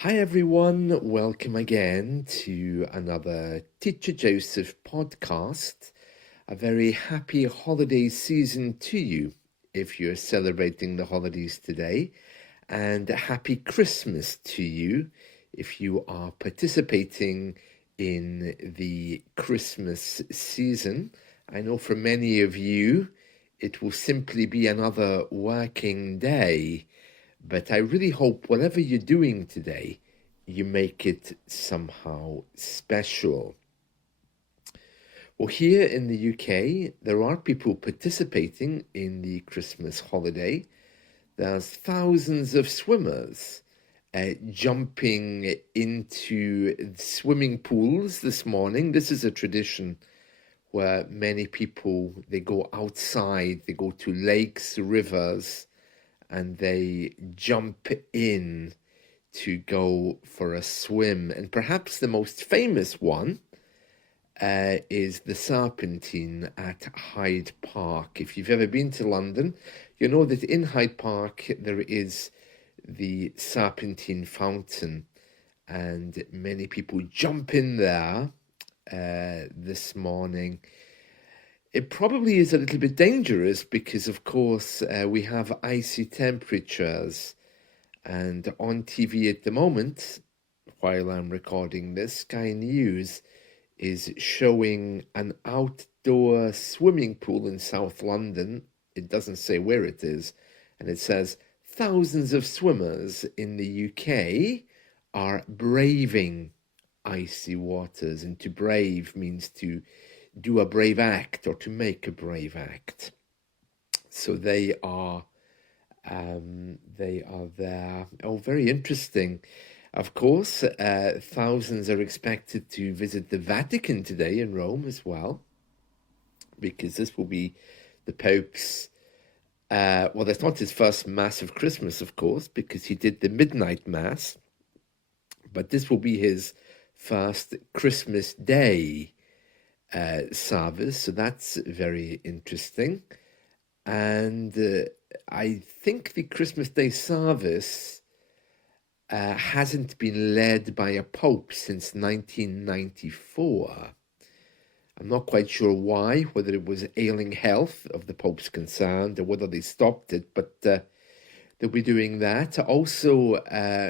Hi everyone, welcome again to another Teacher Joseph podcast. A very happy holiday season to you if you're celebrating the holidays today, and a happy Christmas to you if you are participating in the Christmas season. I know for many of you it will simply be another working day. But I really hope whatever you're doing today, you make it somehow special. Well, here in the UK, there are people participating in the Christmas holiday. There's thousands of swimmers jumping into swimming pools this morning. This is a tradition where many people, they go outside, they go to lakes, rivers, and they jump in to go for a swim. And perhaps the most famous one is the Serpentine at Hyde Park. If you've ever been to London, you know that in Hyde Park there is the Serpentine fountain, and many people jump in there this morning. It probably is a little bit dangerous because, of course, we have icy temperatures. And on TV at the moment, while I'm recording this, Sky News is showing an outdoor swimming pool in South London. It doesn't say where it is. And it says thousands of swimmers in the UK are braving icy waters. And to brave means to do a brave act or to make a brave act. So they are there. Oh, very interesting. Of course, thousands are expected to visit the Vatican today in Rome as well, because this will be the Pope's, well, that's not his first Mass of Christmas, of course, because he did the midnight Mass, but this will be his first Christmas Day service, so that's very interesting. And I think the Christmas Day service hasn't been led by a pope since 1994. I'm not quite sure why, whether it was ailing health of the pope's concerned or whether they stopped it, but they'll be doing that. Also,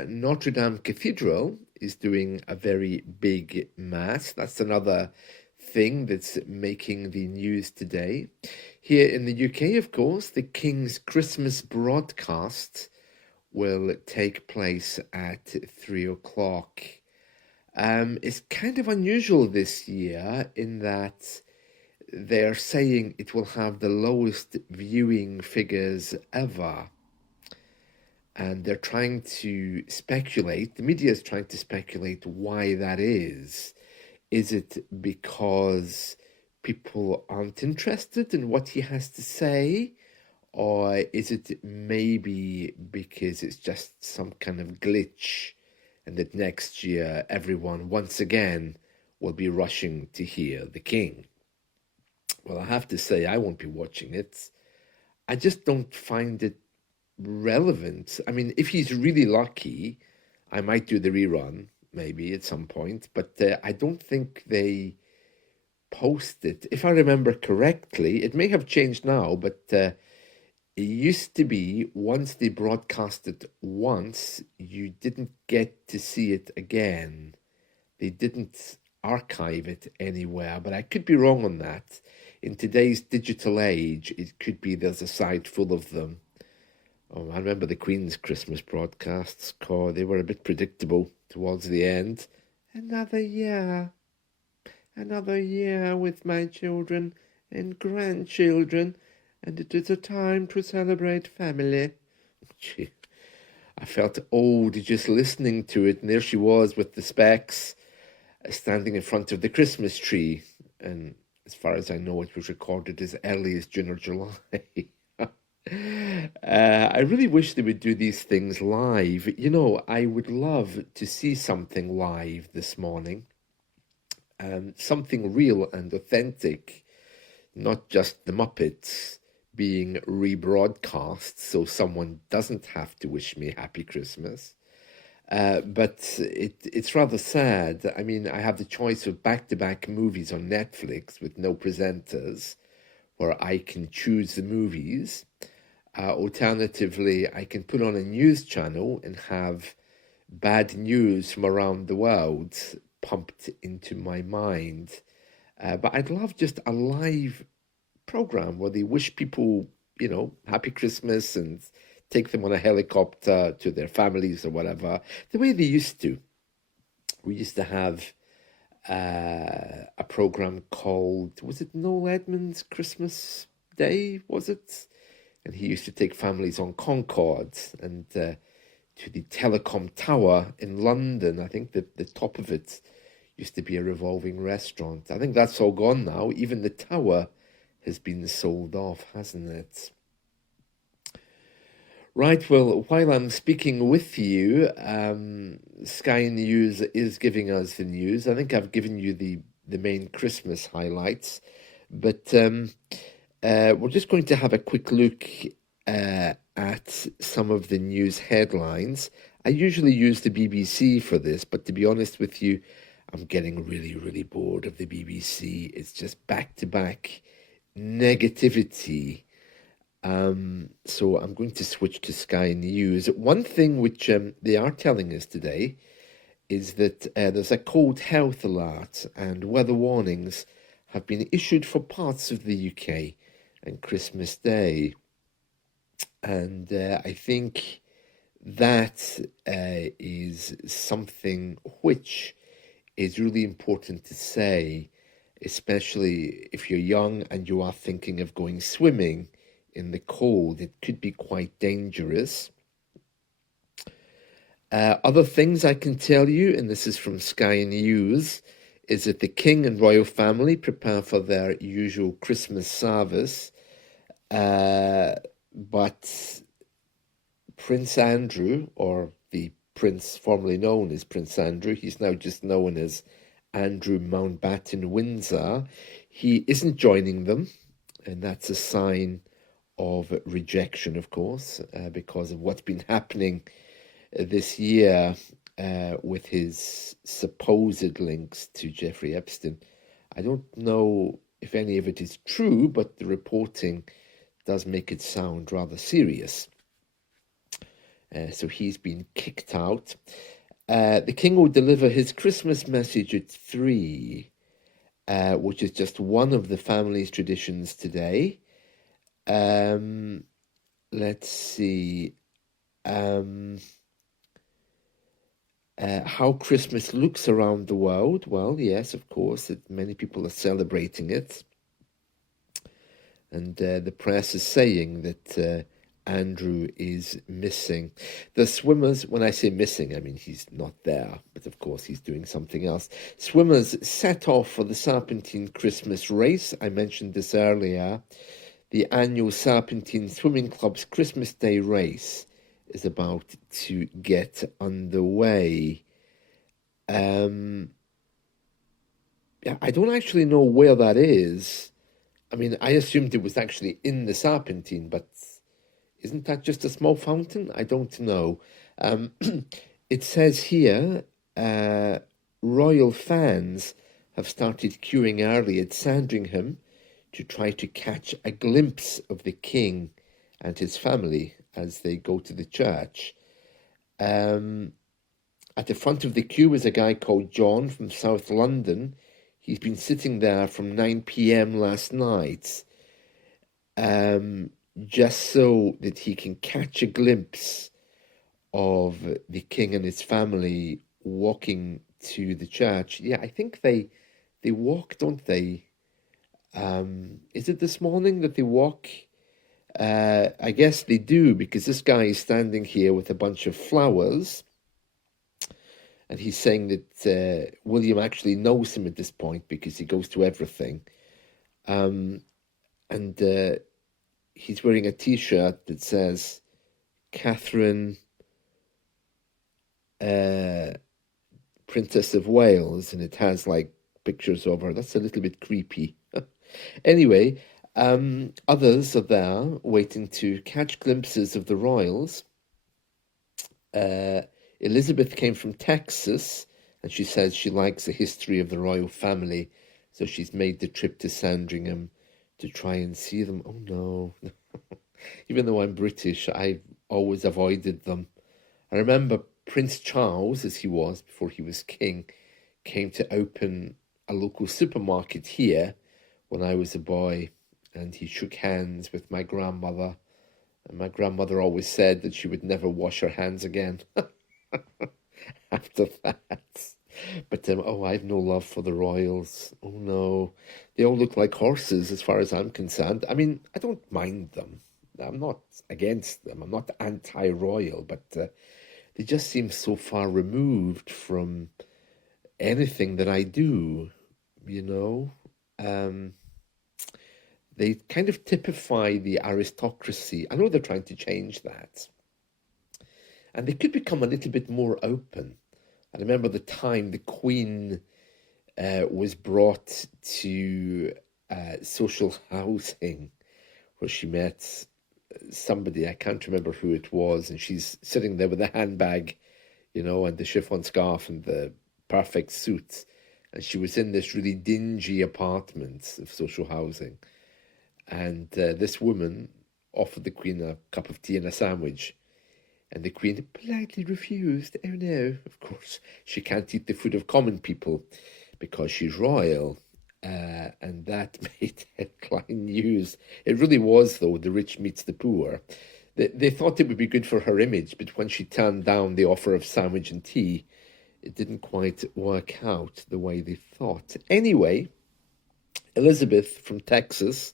Notre Dame Cathedral is doing a very big mass. That's another thing that's making the news today. Here in the UK, of course, the King's Christmas broadcast will take place at 3 o'clock. It's kind of unusual this year in that they're saying it will have the lowest viewing figures ever. And they're trying to speculate, the media is trying to speculate why that is. Is it because people aren't interested in what he has to say? Or is it maybe because it's just some kind of glitch and that next year everyone once again will be rushing to hear the king? Well, I have to say I won't be watching it. I just don't find it relevant. I mean, if he's really lucky, I might do the rerun maybe at some point, but I don't think they post it. If I remember correctly, it may have changed now, but it used to be once they broadcast it once, you didn't get to see it again. They didn't archive it anywhere, but I could be wrong on that. In today's digital age, it could be there's a site full of them. Oh, I remember the Queen's Christmas broadcasts. God, they were a bit predictable towards the end. Another year with my children and grandchildren, and it is a time to celebrate family. Gee, I felt old just listening to it, and there she was with the specs, standing in front of the Christmas tree. And as far as I know, it was recorded as early as June or July. I really wish they would do these things live. You know, I would love to see something live this morning, something real and authentic, not just the Muppets being rebroadcast so someone doesn't have to wish me happy Christmas. But it's rather sad. I mean, I have the choice of back-to-back movies on Netflix with no presenters, where I can choose the movies. Alternatively, I can put on a news channel and have bad news from around the world pumped into my mind. But I'd love just a live program where they wish people, Happy Christmas and take them on a helicopter to their families or whatever, the way they used to. We used to have a program called, was it Noel Edmonds Christmas Day, was it? And he used to take families on Concorde and to the Telecom Tower in London. I think the top of it used to be a revolving restaurant. I think that's all gone now. Even the tower has been sold off, hasn't it? Right, well, while I'm speaking with you, Sky News is giving us the news. I think I've given you the main Christmas highlights, but we're just going to have a quick look at some of the news headlines. I usually use the BBC for this, but to be honest with you, I'm getting really, really bored of the BBC. It's just back-to-back negativity. So I'm going to switch to Sky News. One thing which they are telling us today is that there's a cold health alert and weather warnings have been issued for parts of the UK on Christmas Day. And I think that is something which is really important to say, especially if you're young and you are thinking of going swimming in the cold. It could be quite dangerous. Other things I can tell you, and this is from Sky News, is that the King and royal family prepare for their usual Christmas service. But Prince Andrew, or the prince formerly known as Prince Andrew, he's now just known as Andrew Mountbatten Windsor, he isn't joining them, and that's a sign of rejection, of course, because of what's been happening this year with his supposed links to Jeffrey Epstein. I don't know if any of it is true, but the reporting does make it sound rather serious. So he's been kicked out. The King will deliver his Christmas message at 3, which is just one of the family's traditions today. Let's see. How Christmas looks around the world. Well, yes, of course, many people are celebrating it. And the press is saying that Andrew is missing. The swimmers, when I say missing, I mean he's not there, but of course he's doing something else. Swimmers set off for the Serpentine Christmas race. I mentioned this earlier. The annual Serpentine Swimming Club's Christmas Day race is about to get underway. Yeah, I don't actually know where that is. I mean, I assumed it was actually in the Serpentine, but isn't that just a small fountain? I don't know. It says here, royal fans have started queuing early at Sandringham to try to catch a glimpse of the king and his family as they go to the church. At the front of the queue is a guy called John from South London. He's been sitting there from 9 p.m. last night, just so that he can catch a glimpse of the king and his family walking to the church. Yeah, I think they walk, don't they? Is it this morning that they walk? I guess they do, because this guy is standing here with a bunch of flowers, and he's saying that William actually knows him at this point because he goes to everything. And he's wearing a T-shirt that says Catherine, Princess of Wales, and it has like pictures of her. That's a little bit creepy. Anyway, others are there waiting to catch glimpses of the royals. Elizabeth came from Texas, and she says she likes the history of the royal family, so she's made the trip to Sandringham to try and see them. Oh no. Even though I'm British, I've always avoided them. I remember Prince Charles, as he was before he was king, came to open a local supermarket here when I was a boy, and he shook hands with my grandmother. And my grandmother always said that she would never wash her hands again after that. But oh, I've no love for the royals. Oh no, they all look like horses as far as I'm concerned. I mean, I don't mind them. I'm not against them. I'm not anti-royal, but they just seem so far removed from anything that I do, you know. Um, they kind of typify the aristocracy. I know they're trying to change that. And they could become a little bit more open. I remember the time the Queen was brought to social housing, where she met somebody, I can't remember who it was, and she's sitting there with a handbag, you know, and the chiffon scarf and the perfect suit. And she was in this really dingy apartment of social housing. And this woman offered the Queen a cup of tea and a sandwich. And the Queen politely refused. Oh no, of course, she can't eat the food of common people because she's royal. And that made headline news. It really was, though, the rich meets the poor. They thought it would be good for her image, but when she turned down the offer of sandwich and tea, it didn't quite work out the way they thought. Anyway, Elizabeth from Texas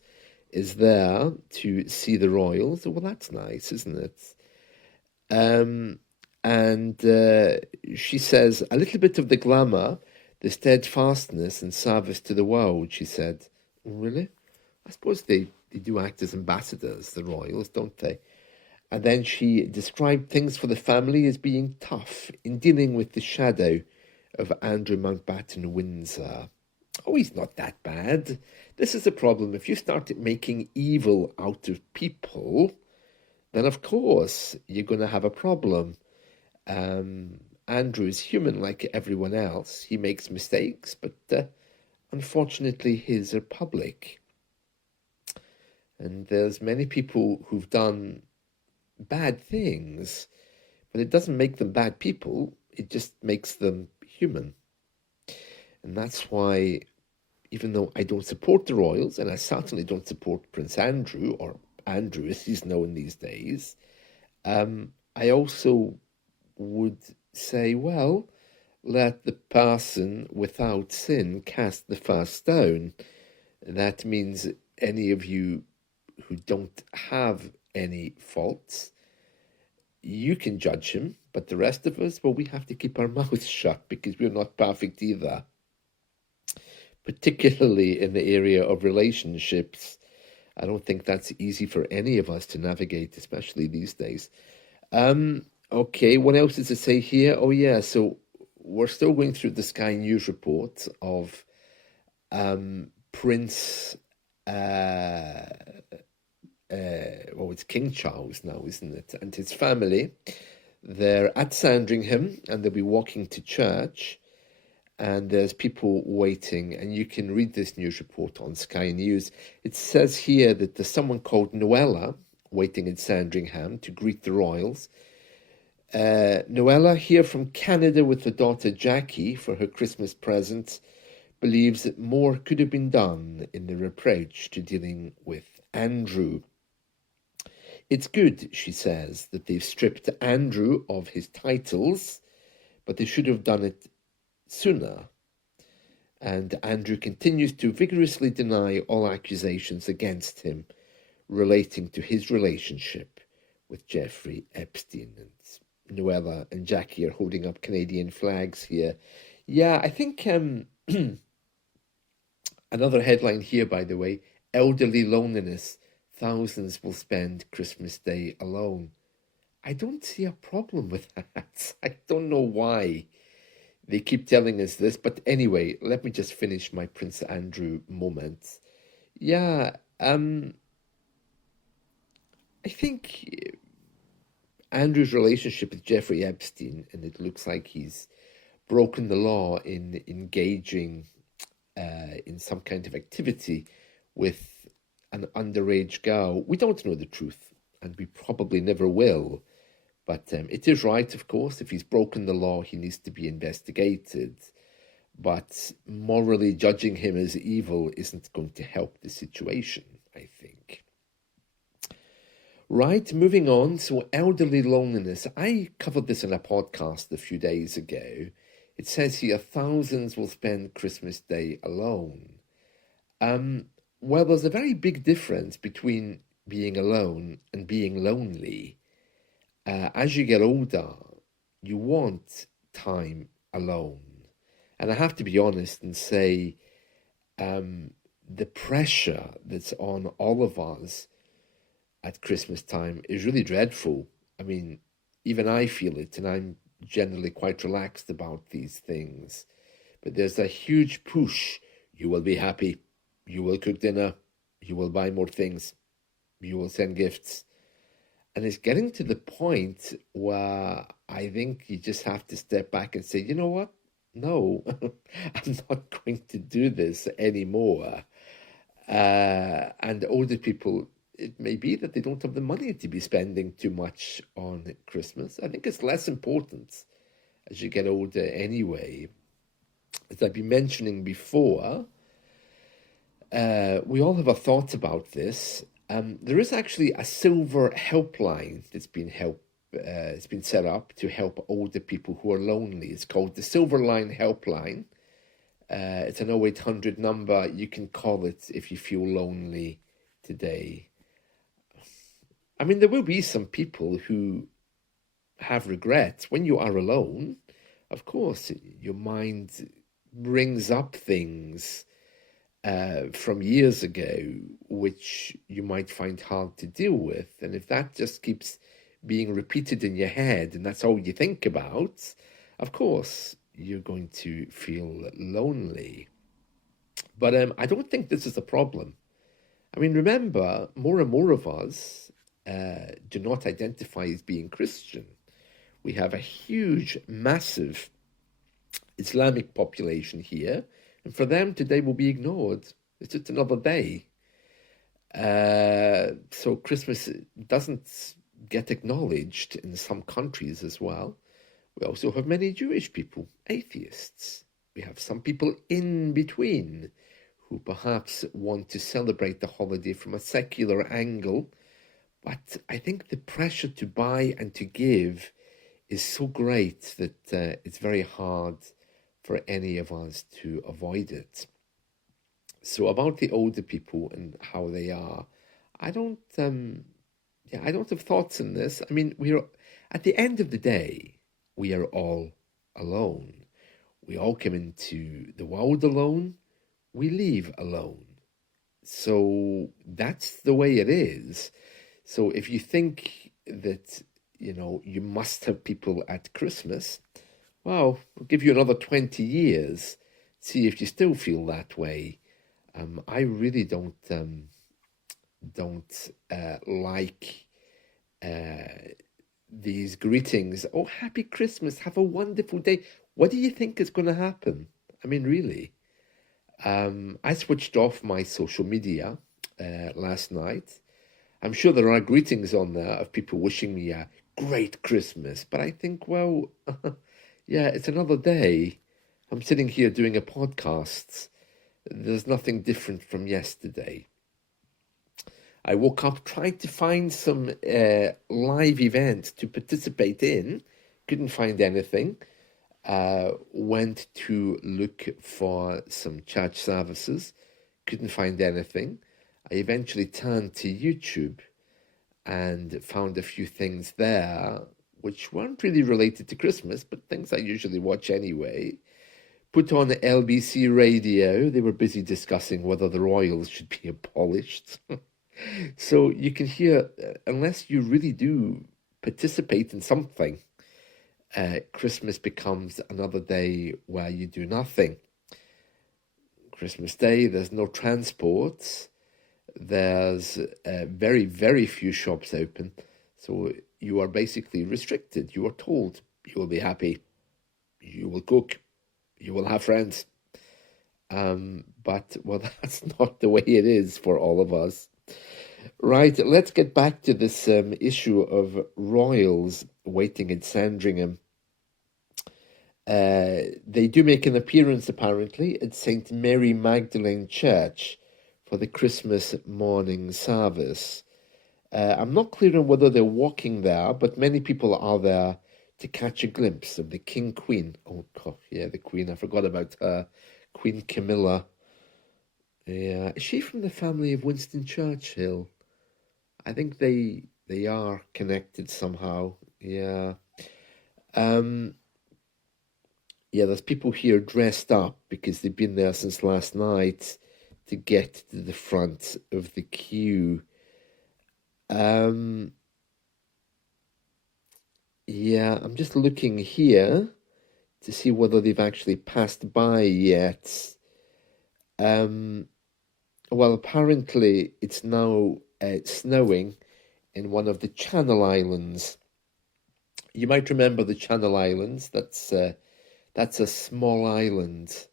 is there to see the royals. Well, that's nice, isn't it? Um, and she says, a little bit of the glamour, the steadfastness and service to the world, she said. "Oh, really? I suppose they do act as ambassadors, the royals, don't they?" And then she described things for the family as being tough in dealing with the shadow of Andrew Mountbatten Windsor. Oh, he's not that bad. This is the problem. If you start making evil out of people, then of course you're going to have a problem. Andrew is human like everyone else. He makes mistakes, but unfortunately his are public. And there's many people who've done bad things, but it doesn't make them bad people. It just makes them human. And that's why, even though I don't support the royals, and I certainly don't support Prince Andrew, or Andrew as he's known these days, I also would say, well, let the person without sin cast the first stone. That means any of you who don't have any faults, you can judge him, but the rest of us, well, we have to keep our mouths shut because we're not perfect either, particularly in the area of relationships. I don't think that's easy for any of us to navigate, especially these days. Okay, what else is to say here? Oh, yeah, so we're still going through the Sky News report of Prince, it's King Charles now, isn't it? And his family. They're at Sandringham and they'll be walking to church. And there's people waiting, and you can read this news report on Sky News. It says here that there's someone called Noella waiting in Sandringham to greet the royals. Noella, here from Canada with her daughter Jackie for her Christmas present, believes that more could have been done in their approach to dealing with Andrew. It's good, she says, that they've stripped Andrew of his titles, but they should have done it sooner. And Andrew continues to vigorously deny all accusations against him relating to his relationship with Jeffrey Epstein. And Noella and Jackie are holding up Canadian flags here. Yeah, I think another headline here, by the way, elderly loneliness. Thousands will spend Christmas Day alone. I don't see a problem with that. I don't know why they keep telling us this, but anyway, let me just finish my Prince Andrew moment. Yeah, I think Andrew's relationship with Jeffrey Epstein, and it looks like he's broken the law in engaging in some kind of activity with an underage girl. We don't know the truth, and we probably never will. But it is right, of course, if he's broken the law, he needs to be investigated. But morally judging him as evil isn't going to help the situation, I think. Right, moving on. So, elderly loneliness. I covered this in a podcast a few days ago. It says here thousands will spend Christmas Day alone. Well, there's a very big difference between being alone and being lonely. As you get older, you want time alone. And I have to be honest and say, the pressure that's on all of us at Christmas time is really dreadful. I mean, even I feel it, and I'm generally quite relaxed about these things. But there's a huge push. You will be happy. You will cook dinner. You will buy more things. You will send gifts. And it's getting to the point where I think you just have to step back and say, you know what? No, I'm not going to do this anymore. And older people, it may be that they don't have the money to be spending too much on Christmas. I think it's less important as you get older anyway. As I've been mentioning before, we all have a thought about this. There is actually a silver helpline that's it's been set up to help older people who are lonely. It's called the Silver Line Helpline. It's an 0800 number. You can call it if you feel lonely today. I mean, there will be some people who have regrets. When you are alone, of course, your mind brings up things from years ago, which you might find hard to deal with. And if that just keeps being repeated in your head and that's all you think about, of course, you're going to feel lonely. But I don't think this is a problem. I mean, remember, more and more of us do not identify as being Christian. We have a huge, massive Islamic population here, and for them, today will be ignored. It's just another day. So Christmas doesn't get acknowledged in some countries as well. We also have many Jewish people, atheists. We have some people in between who perhaps want to celebrate the holiday from a secular angle. But I think the pressure to buy and to give is so great that it's very hard for any of us to avoid it. So about the older people and how they are, I don't have thoughts on this. I mean, we're at the end of the day, we are all alone. We all come into the world alone. We leave alone. So that's the way it is. So if you think that, you must have people at Christmas, well, I'll give you another 20 years, see if you still feel that way. I really don't like these greetings. Oh, happy Christmas, have a wonderful day. What do you think is going to happen? I mean, really. I switched off my social media last night. I'm sure there are greetings on there of people wishing me a great Christmas, but I think, well, yeah, it's another day. I'm sitting here doing a podcast. There's nothing different from yesterday. I woke up trying to find some live event to participate in. Couldn't find anything. Went to look for some church services. Couldn't find anything. I eventually turned to YouTube and found a few things there which weren't really related to Christmas, but things I usually watch anyway. Put on LBC radio. They were busy discussing whether the royals should be abolished. So you can hear, unless you really do participate in something, Christmas becomes another day where you do nothing. Christmas Day, there's no transport. There's very, very few shops open. So you are basically restricted. You are told you will be happy, you will cook, you will have friends. But well, that's not the way it is for all of us. Right, let's get back to this issue of royals waiting in Sandringham. They do make an appearance apparently at St. Mary Magdalene Church for the Christmas morning service. I'm not clear on whether they're walking there, but many people are there to catch a glimpse of the King Queen. Oh, God, yeah, the Queen. I forgot about her. Queen Camilla. Yeah, is she from the family of Winston Churchill? I think they are connected somehow. Yeah. Um, yeah, there's people here dressed up because they've been there since last night to get to the front of the queue. Um, yeah, I'm just looking here to see whether they've actually passed by yet. Um, well, apparently it's now snowing in one of the Channel Islands. You might remember the Channel Islands. That's a small island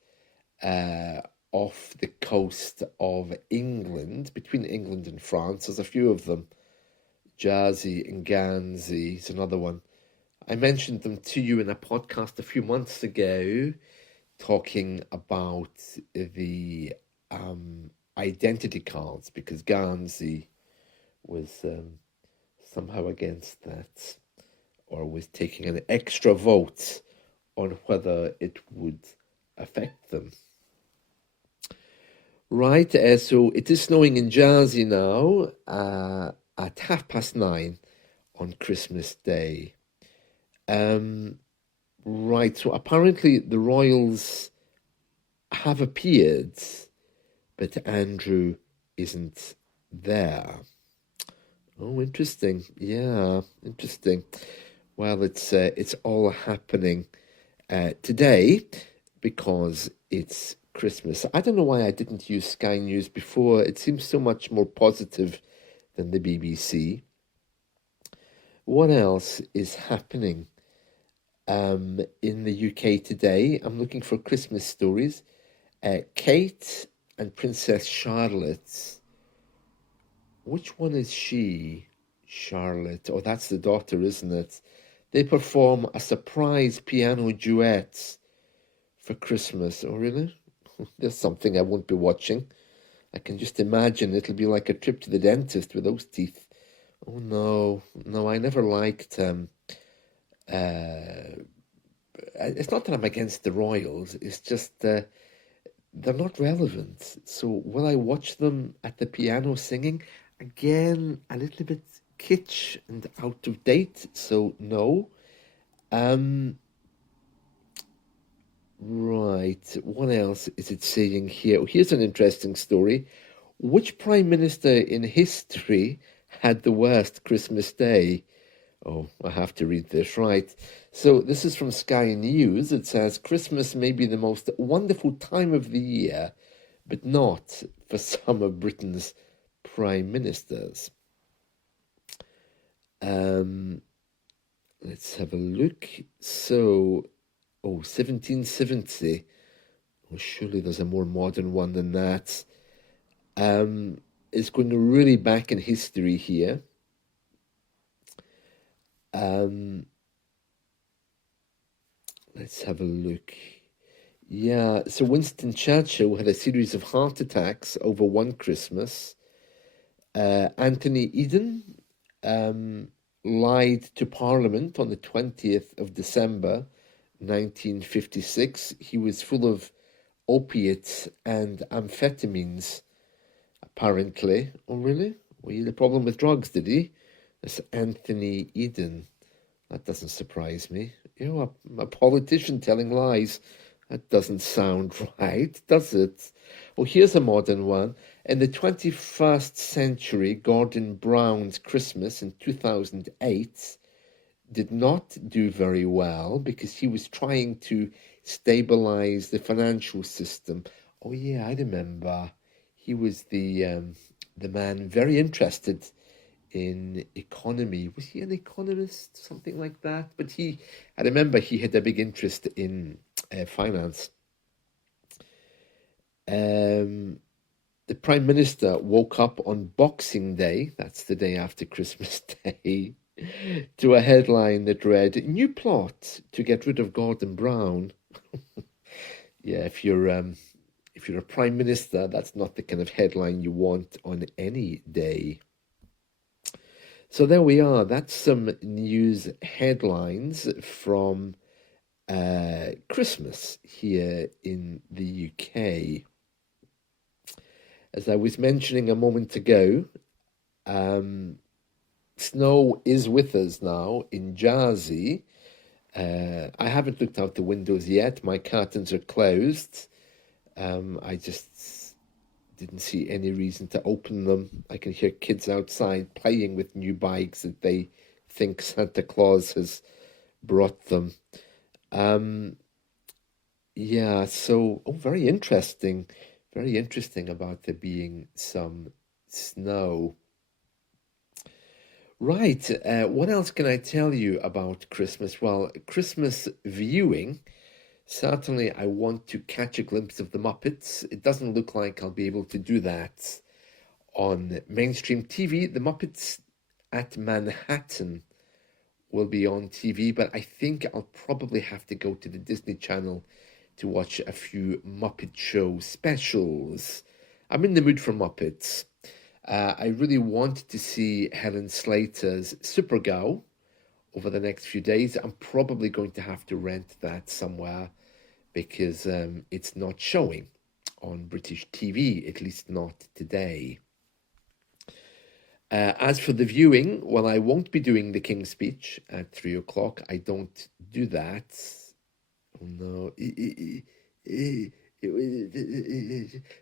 uh, off the coast of England, between England and France. There's a few of them. Jersey and Guernsey is another one. I mentioned them to you in a podcast a few months ago, talking about the identity cards, because Guernsey was somehow against that, or was taking an extra vote on whether it would affect them. Right, so it is snowing in Jersey now at 9:30 on Christmas Day. Right, so apparently the royals have appeared, but Andrew isn't there. Oh, interesting. Yeah, interesting. Well, it's all happening today because it's Christmas. I don't know why I didn't use Sky News before. It seems so much more positive than the BBC. What else is happening in the UK today? I'm looking for Christmas stories. Kate and Princess Charlotte. Which one is she? Charlotte. Oh, that's the daughter, isn't it? They perform a surprise piano duet for Christmas. Oh, really? There's something I won't be watching. I can just imagine it'll be like a trip to the dentist with those teeth. Oh, no. No, I never liked it's not that I'm against the royals, it's just they're not relevant. So will I watch them at the piano singing? Again, a little bit kitsch and out of date, so no. Right, what else is it saying here? Oh, here's an interesting story. Which prime minister in history had the worst Christmas day? Oh, I have to read this right. So this is from Sky News. It says Christmas may be the most wonderful time of the year, but not for some of Britain's prime ministers. Let's have a look. So, 1770. Oh, surely there's a more modern one than that. It's going really back in history here. Let's have a look. Yeah, so Winston Churchill had a series of heart attacks over one Christmas. Anthony Eden lied to Parliament on the 20th of December 1956. He was full of opiates and amphetamines, apparently. Oh, really? Well, he had a problem with drugs, did he? That's Anthony Eden. That doesn't surprise me. You know, a politician telling lies. That doesn't sound right, does it? Well, here's a modern one. In the 21st century, Gordon Brown's Christmas in 2008 did not do very well because he was trying to stabilize the financial system. Oh yeah, I remember. He was the man very interested in economy. Was he an economist, something like that? But I remember he had a big interest in finance. Um, the Prime Minister woke up on Boxing Day, that's the day after Christmas Day, to a headline that read, "New plot to get rid of Gordon Brown." Yeah, if you're a Prime Minister, that's not the kind of headline you want on any day. So there we are. That's some news headlines from Christmas here in the UK. As I was mentioning a moment ago, snow is with us now in Jersey. I haven't looked out the windows yet. My curtains are closed. I just didn't see any reason to open them. I can hear kids outside playing with new bikes that they think Santa Claus has brought them. Yeah, so, very interesting. Very interesting about there being some snow. Right, what else can I tell you about Christmas? Well, Christmas viewing. Certainly, I want to catch a glimpse of the Muppets. It doesn't look like I'll be able to do that on mainstream TV. The Muppets at Manhattan will be on TV, but I think I'll probably have to go to the Disney Channel to watch a few Muppet Show specials. I'm in the mood for Muppets. I really want to see Helen Slater's Supergirl over the next few days. I'm probably going to have to rent that somewhere because it's not showing on British TV, at least not today. As for the viewing, well, I won't be doing the King's Speech at 3 o'clock. I don't do that. Oh no.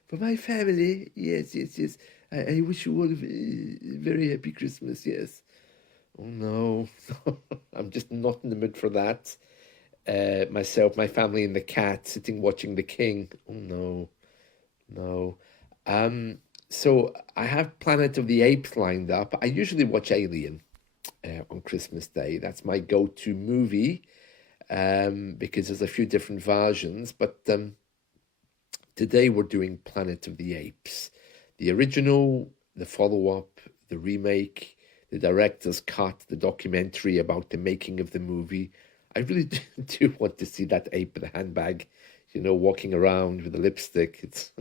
For my family, yes, yes, yes. I wish you all a very happy Christmas, yes. Oh no, I'm just not in the mood for that. Myself, my family, and the cat sitting watching The King. Oh no, no. So I have Planet of the Apes lined up. I usually watch Alien on Christmas Day. That's my go-to movie because there's a few different versions. But today we're doing Planet of the Apes, the original, the follow-up, the remake, the director's cut, the documentary about the making of the movie. I really do want to see that ape with a handbag, walking around with a lipstick. It's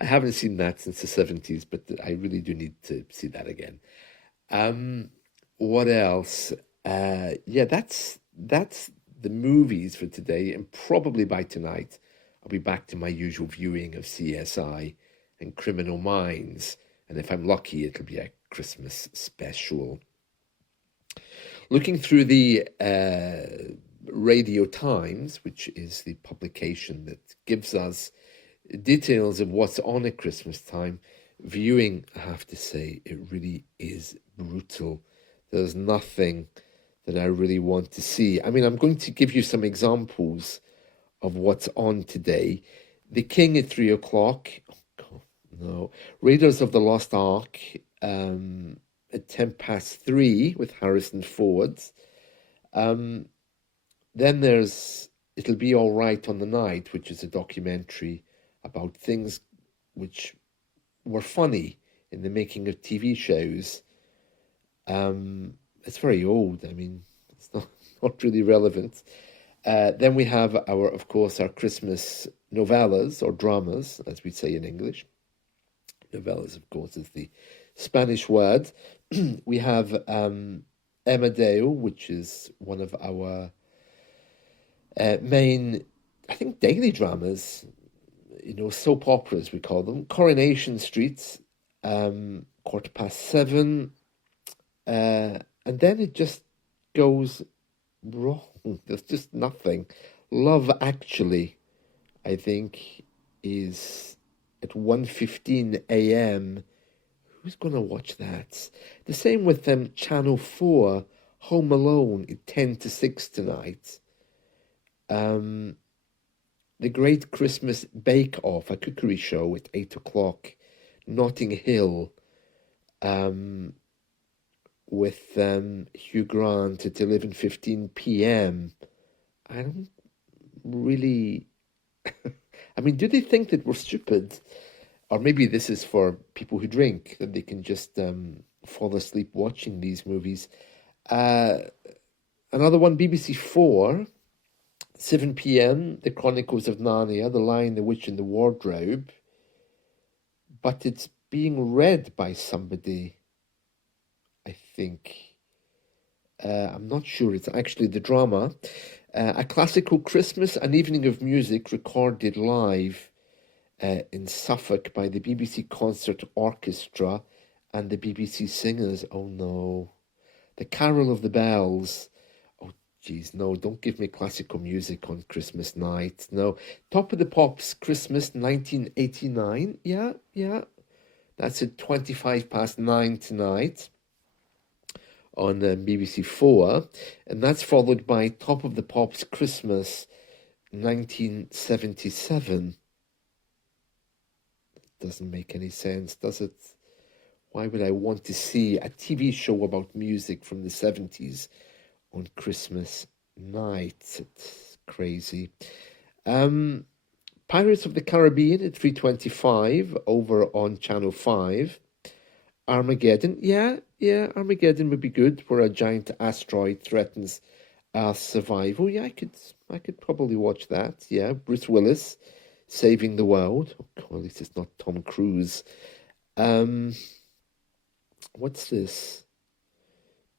I haven't seen that since the 70s, but I really do need to see that again. What else? Yeah, that's the movies for today, and probably by tonight I'll be back to my usual viewing of CSI and Criminal Minds, and if I'm lucky, it'll be a Christmas special. Looking through the Radio Times, which is the publication that gives us details of what's on at Christmas time, viewing, I have to say, it really is brutal. There's nothing that I really want to see. I mean, I'm going to give you some examples of what's on today. The King at 3 o'clock. Oh, God, no. Raiders of the Lost Ark at 3:10 with Harrison Ford. Then there's It'll Be All Right on the Night, which is a documentary about things which were funny in the making of TV shows. It's very old. I mean, it's not really relevant. Then we have of course, our Christmas novellas or dramas, as we say in English. Novellas, of course, is the Spanish word. We have Emmerdale, which is one of our main, I think, daily dramas, soap operas, we call them. Coronation Street, 7:15. And then it just goes wrong. There's just nothing. Love Actually, I think, is at 1:15 a.m. Who's going to watch that? The same with Channel 4, Home Alone, at 5:50 tonight. The Great Christmas Bake Off, a cookery show at 8 o'clock. Notting Hill. um, with Hugh Grant at 11:15 p.m. I don't really. I mean, do they think that we're stupid? Or maybe this is for people who drink, that they can just fall asleep watching these movies. Uh, Another one, BBC Four, 7 p.m., The Chronicles of Narnia, The Lion, the Witch, and the Wardrobe. But it's being read by somebody, I think. I'm not sure. It's actually the drama. A Classical Christmas, An Evening of Music, recorded live in Suffolk by the BBC Concert Orchestra and the BBC Singers. Oh no. The Carol of the Bells. Oh, geez, no, don't give me classical music on Christmas night. No. Top of the Pops, Christmas 1989. Yeah, yeah. That's at 9:25 tonight on BBC Four. And that's followed by Top of the Pops, Christmas 1977. Doesn't make any sense, does it? Why would I want to see a TV show about music from the 70s on Christmas night? It's crazy. Pirates of the Caribbean at 3:25 over on Channel 5. Armageddon, yeah, Armageddon would be good, where a giant asteroid threatens Earth's survival. Yeah, I could probably watch that. Yeah, Bruce Willis saving the world. Oh, God, at least it's not Tom Cruise. What's this?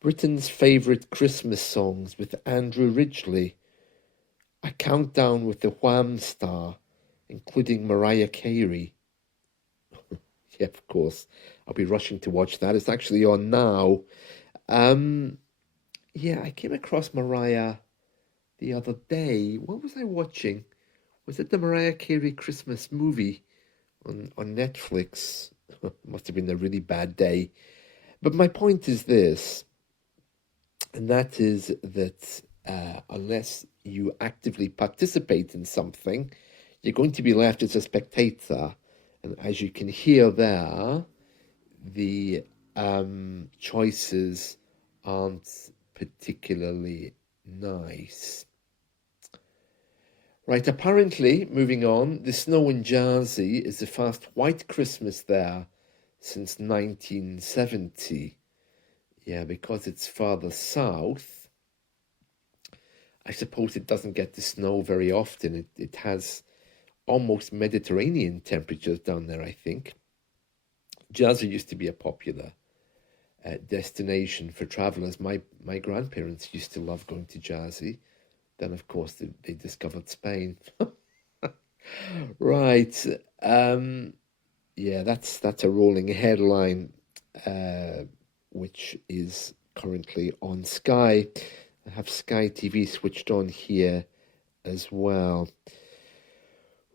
Britain's favourite Christmas songs with Andrew Ridgeley. A countdown with the Wham star, including Mariah Carey. Yeah, of course. I'll be rushing to watch that. It's actually on now. Yeah, I came across Mariah the other day. What was I watching? Was it the Mariah Carey Christmas movie on Netflix? Must have been a really bad day. But my point is this, and that is that unless you actively participate in something, you're going to be left as a spectator. And as you can hear there, the choices aren't particularly nice. Right, apparently, moving on, the snow in Jersey is the first white Christmas there since 1970. Yeah, because it's farther south, I suppose it doesn't get the snow very often. It has almost Mediterranean temperatures down there, I think. Jersey used to be a popular destination for travellers. My grandparents used to love going to Jersey. Then, of course, they discovered Spain. Right. Yeah, that's a rolling headline, which is currently on Sky. I have Sky TV switched on here as well.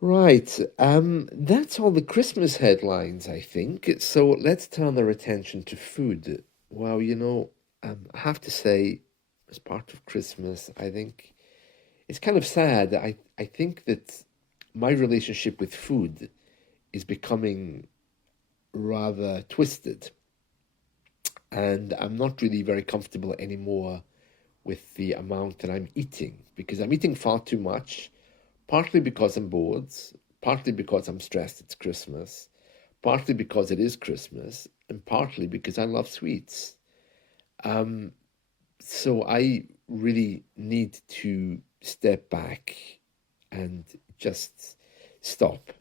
Right, that's all the Christmas headlines, I think. So let's turn our attention to food. Well, I have to say, as part of Christmas, I think it's kind of sad. I think that my relationship with food is becoming rather twisted, and I'm not really very comfortable anymore with the amount that I'm eating, because I'm eating far too much, partly because I'm bored, partly because I'm stressed it's Christmas, partly because it is Christmas, and partly because I love sweets. So I really need to step back and just stop.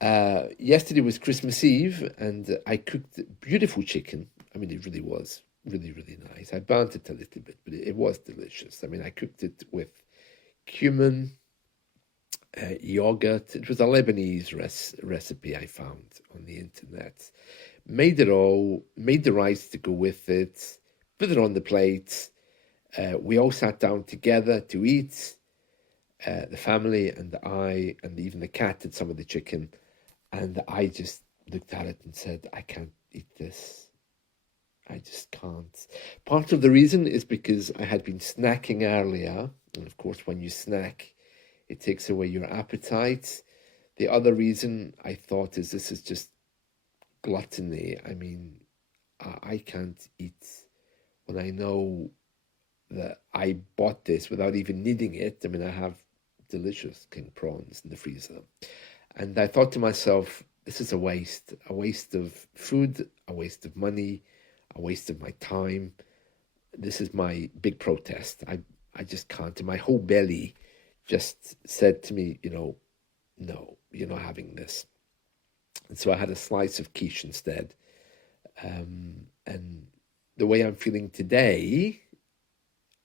Yesterday was Christmas Eve, and I cooked beautiful chicken. I mean, it really was really, really nice. I burnt it a little bit, but it was delicious. I mean, I cooked it with cumin, yogurt. It was a Lebanese recipe I found on the internet. Made it all, made the rice to go with it, put it on the plate. We all sat down together to eat. The family and I, and even the cat, did some of the chicken. And I just looked at it and said, I can't eat this. I just can't. Part of the reason is because I had been snacking earlier. And of course, when you snack, it takes away your appetite. The other reason I thought is this is just gluttony. I mean, I can't eat when I know that I bought this without even needing it. I mean, I have delicious king prawns in the freezer. And I thought to myself, this is a waste of food, a waste of money, a waste of my time. This is my big protest. I just can't. And my whole belly just said to me, no, you're not having this. And so I had a slice of quiche instead. And the way I'm feeling today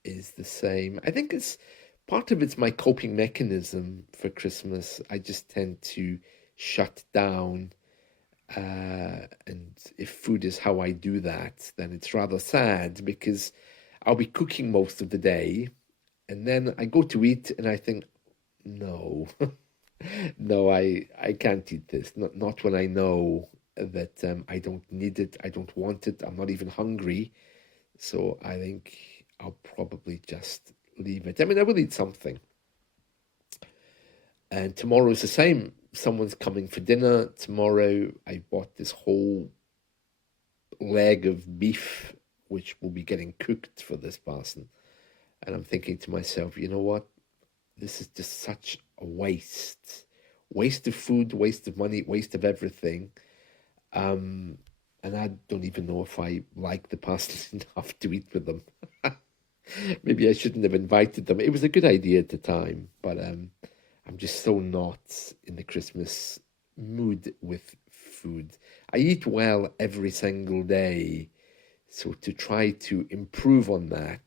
is the same. I think it's part of it's my coping mechanism for Christmas. I just tend to shut down. And if food is how I do that, then it's rather sad because I'll be cooking most of the day and then I go to eat and I think, no, no, I can't eat this. Not when I know that I don't need it, I don't want it, I'm not even hungry. So I think I'll probably just leave it. I mean, I will eat something. And tomorrow is the same. Someone's coming for dinner tomorrow. I bought this whole leg of beef, which will be getting cooked for this person. And I'm thinking to myself, you know what? This is just such a waste. Waste of food, waste of money, waste of everything. And I don't even know if I like the person enough to eat with them. Maybe I shouldn't have invited them. It was a good idea at the time, but I'm just so not in the Christmas mood with food. I eat well every single day, so to try to improve on that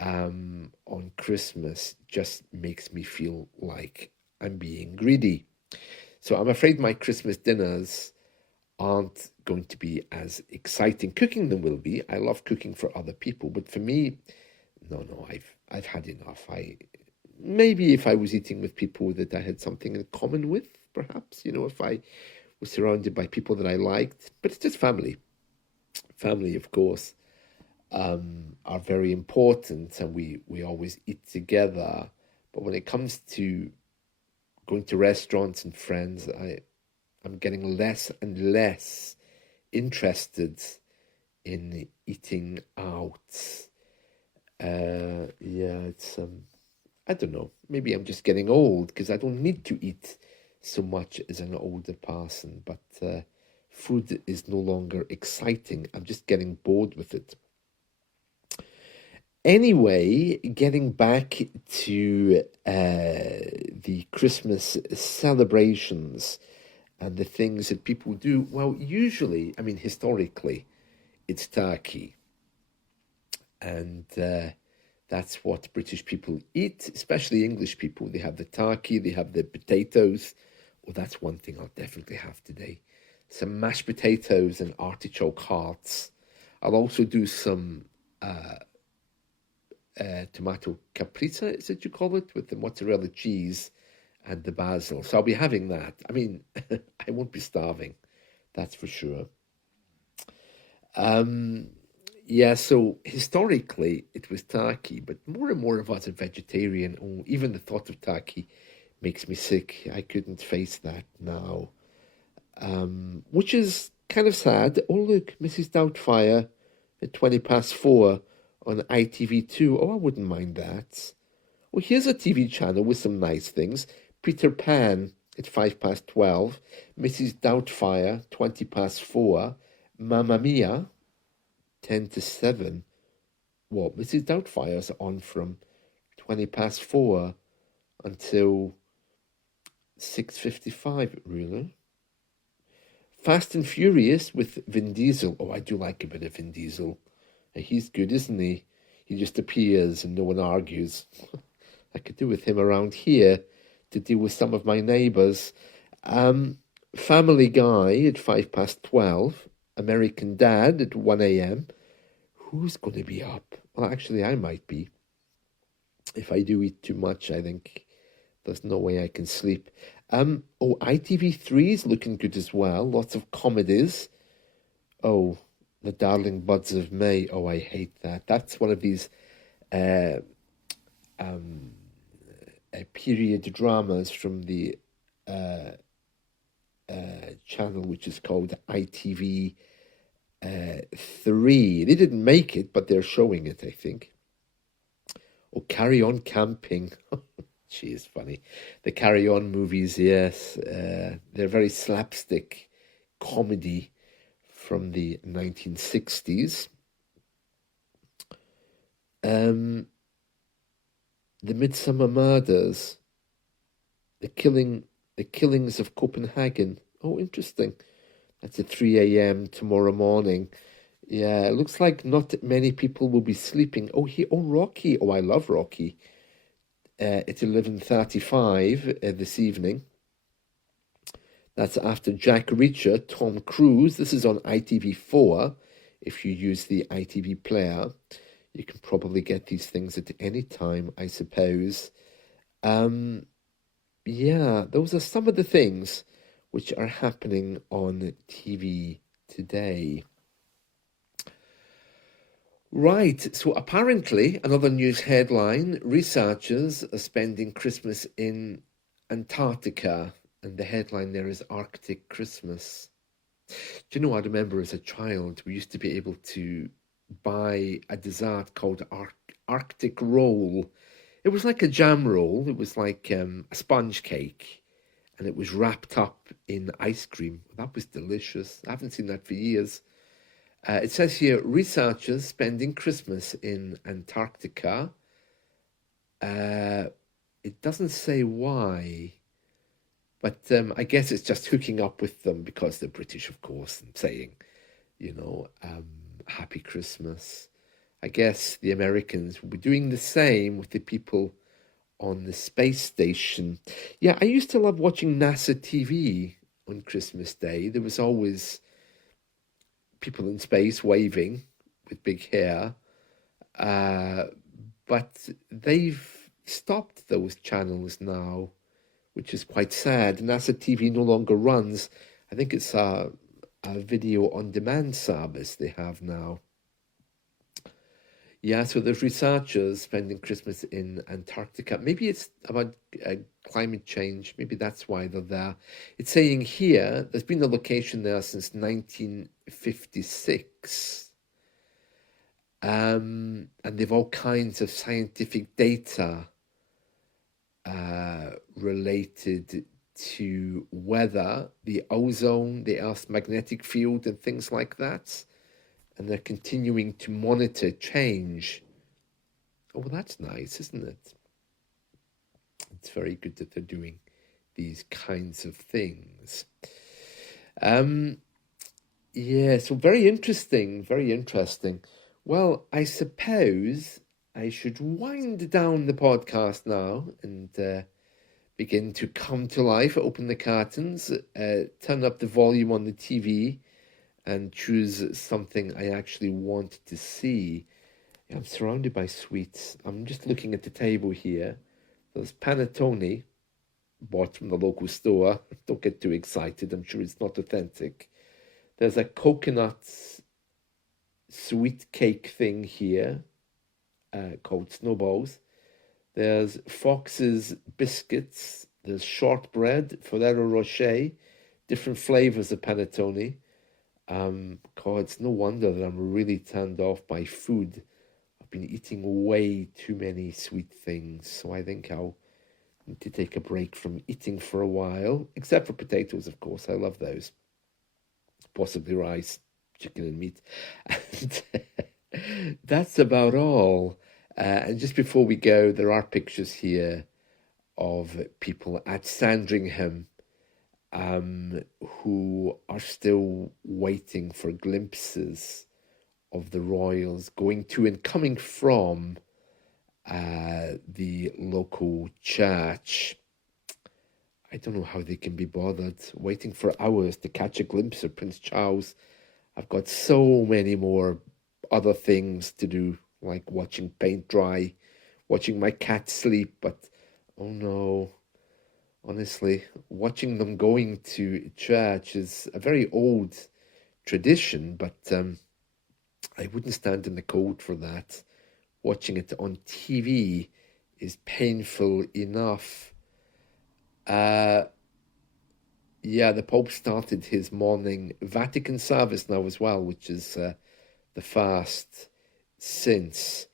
on Christmas just makes me feel like I'm being greedy. So I'm afraid my Christmas dinners aren't going to be as exciting. Cooking them will be. I love cooking for other people, but for me, no, I've had enough. I maybe if I was eating with people that I had something in common with, perhaps, if I was surrounded by people that I liked, but it's just family. Family, of course, are very important, and we always eat together. But when it comes to going to restaurants and friends, I'm getting less and less interested in eating out. Yeah, it's I don't know. Maybe I'm just getting old because I don't need to eat so much as an older person. But food is no longer exciting. I'm just getting bored with it. Anyway, getting back to the Christmas celebrations and the things that people do. Well, usually, I mean, historically, it's turkey. And that's what British people eat, especially English people. They have the turkey, they have the potatoes. Oh, that's one thing I'll definitely have today. Some mashed potatoes and artichoke hearts. I'll also do some tomato caprese, is it you call it, with the mozzarella cheese and the basil. So I'll be having that. I mean, I won't be starving, that's for sure. Yeah, so historically it was turkey, but more and more of us are vegetarian. Oh, even the thought of turkey makes me sick. I couldn't face that now. Which is kind of sad. Oh, look, Mrs. Doubtfire at 20 past 4 on ITV2. Oh, I wouldn't mind that. Well, here's a TV channel with some nice things. Peter Pan at 5 past 12. Mrs. Doubtfire, 20 past 4. Mamma Mia, 10 to 7. What? Mrs. Doubtfire's on from 20 past 4 until 6:55, really. Fast and Furious with Vin Diesel. Oh, I do like a bit of Vin Diesel. He's good, isn't he? He just appears and no one argues. I could do with him around here to deal with some of my neighbours. Family Guy at 5 past 12. American Dad at 1 a.m. Who's going to be up? Well, actually, I might be. If I do eat too much, I think there's no way I can sleep. Oh, ITV3 is looking good as well. Lots of comedies. Oh, The Darling Buds of May. Oh, I hate that. That's one of these uh, period dramas from the channel which is called ITV 3. They didn't make it, but they're showing it, I think. Oh, Carry On Camping. She is funny. The Carry On movies, yes. They're very slapstick comedy from the 1960s. The Midsummer Murders, the killings of Copenhagen. Oh, interesting. That's at 3 a.m. tomorrow morning. Yeah, it looks like not many people will be sleeping. Rocky. Oh, I love Rocky. It's 11:35 this evening. That's after Jack Reacher, Tom Cruise. This is on ITV4. If you use the ITV player, you can probably get these things at any time, I suppose. Yeah, those are some of the things which are happening on TV today. Right, so apparently, another news headline, researchers are spending Christmas in Antarctica, and the headline there is Arctic Christmas. Do you know, I remember as a child, we used to be able to buy a dessert called Arctic roll. It was like a jam roll, it was like a sponge cake, and it was wrapped up in ice cream. That was delicious. I haven't seen that for years. It says here, researchers spending Christmas in Antarctica. It doesn't say why, but I guess it's just hooking up with them because they're British, of course, and saying, Happy Christmas. I guess the Americans will be doing the same with the people on the space station. Yeah, I used to love watching NASA TV on Christmas Day. There was always people in space waving with big hair, but they've stopped those channels now, which is quite sad. NASA TV no longer runs. I think it's a video on demand service they have now. Yeah, so there's researchers spending Christmas in Antarctica. Maybe it's about climate change. Maybe that's why they're there. It's saying here, there's been a location there since 1956. And they've all kinds of scientific data related to weather, the ozone, the Earth's magnetic field, and things like that. And they're continuing to monitor change. Oh, well, that's nice, isn't it? It's very good that they're doing these kinds of things. Yeah, so very interesting, very interesting. Well, I suppose I should wind down the podcast now and begin to come to life, open the curtains, turn up the volume on the TV, and choose something I actually want to see. I'm surrounded by sweets. I'm just looking at the table here. There's panettone, bought from the local store. Don't get too excited. I'm sure it's not authentic. There's a coconut sweet cake thing here called snowballs. There's Fox's biscuits. There's shortbread, Ferrero Rocher, different flavors of panettone. God, it's no wonder that I'm really turned off by food. I've been eating way too many sweet things, so I think I'll need to take a break from eating for a while, except for potatoes, of course. I love those. Possibly rice, chicken and meat. And that's about all. And just before we go, there are pictures here of people at Sandringham who are still waiting for glimpses of the royals going to and coming from the local church. I don't know how they can be bothered waiting for hours to catch a glimpse of Prince Charles. I've got so many more other things to do, like watching paint dry, watching my cat sleep, but oh no. Honestly, watching them going to church is a very old tradition, but I wouldn't stand in the cold for that. Watching it on TV is painful enough. Yeah, the Pope started his morning Vatican service now as well, which is the first since,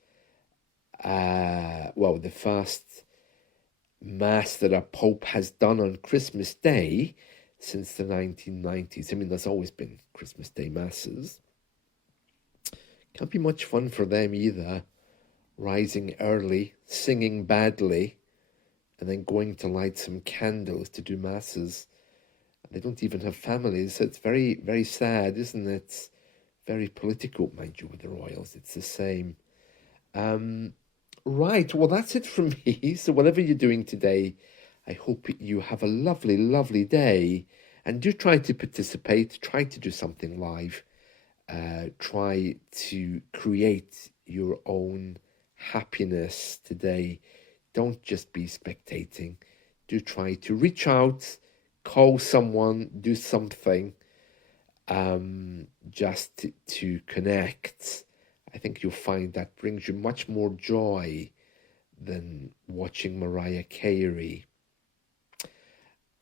the first Mass that a Pope has done on Christmas Day since the 1990s. I mean, there's always been Christmas Day Masses. Can't be much fun for them either, rising early, singing badly, and then going to light some candles to do Masses. They don't even have families. So it's very, very sad, isn't it? Very political, mind you, with the royals. It's the same. Right, well, that's it from me. So, whatever you're doing today, I hope you have a lovely, lovely day. And do try to participate, try to do something live, try to create your own happiness today. Don't just be spectating. Do try to reach out, call someone, do something just to connect. I think you'll find that brings you much more joy than watching Mariah Carey.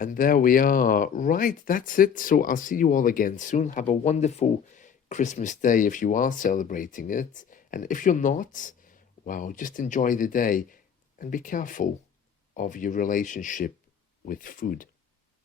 And there we are. Right, that's it. So I'll see you all again soon. Have a wonderful Christmas Day if you are celebrating it. And if you're not, well, just enjoy the day and be careful of your relationship with food.